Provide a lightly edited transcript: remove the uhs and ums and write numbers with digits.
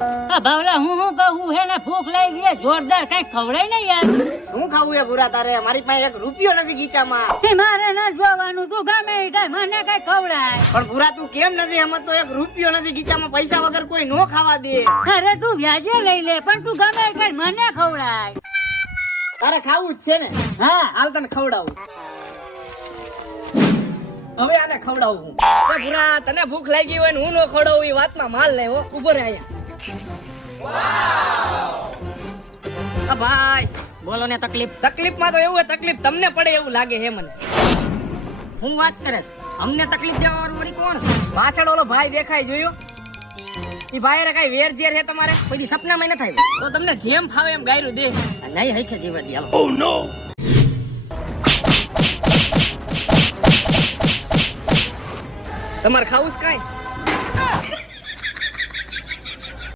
આ બાવલા હું કહું હે ને ભૂખ લાગી ગઈ જોરદાર કઈ ખવડાય ને યાર. શું ખાવું એ ભૂરા તારે? મારી પાસે એક રૂપિયો નથી ગીચામાં. મારે ના જોવાનું તું ગમે એ થાય મને કઈ ખવડાય. પણ ભૂરા તું કેમ નથી સમજતો? એક રૂપિયો નથી ગીચામાં, પૈસા વગર કોઈ નો ખાવા દે. અરે તું વ્યાજે લઈ લે પણ તું ગમે એ થાય મને ખવડાય. તારે ખાવું જ છે ને? હા હાલ તને ખવડાવું. હવે આને ખવડાવું હું. એ ભૂરા તને ભૂખ લાગી હોય ને હું નો ખવડાવું એ વાતમાં માલ લે હો. ઉભો રહે અહીંયા. ભાઈ બોલો ને તકલીફ. તકલીફમાં તો એવું તકલીફ તમને પડે એવું લાગે હે મને. હું વાત કરે છે અમને તકલીફ દેવા વાળું વળી કોણ છે? પાછળ ઓલો ભાઈ દેખાય જોયો? ઈ ભાઈ રે કઈ વેર ઝેર હે તમારે? કોઈ સપનામાં ન થાય તો તમને જેમ ફાવે એમ ગાયરું દે. નહીં હૈખે જીવા દે હાલો. Oh no! તમારે ખાવું છે કાંઈ?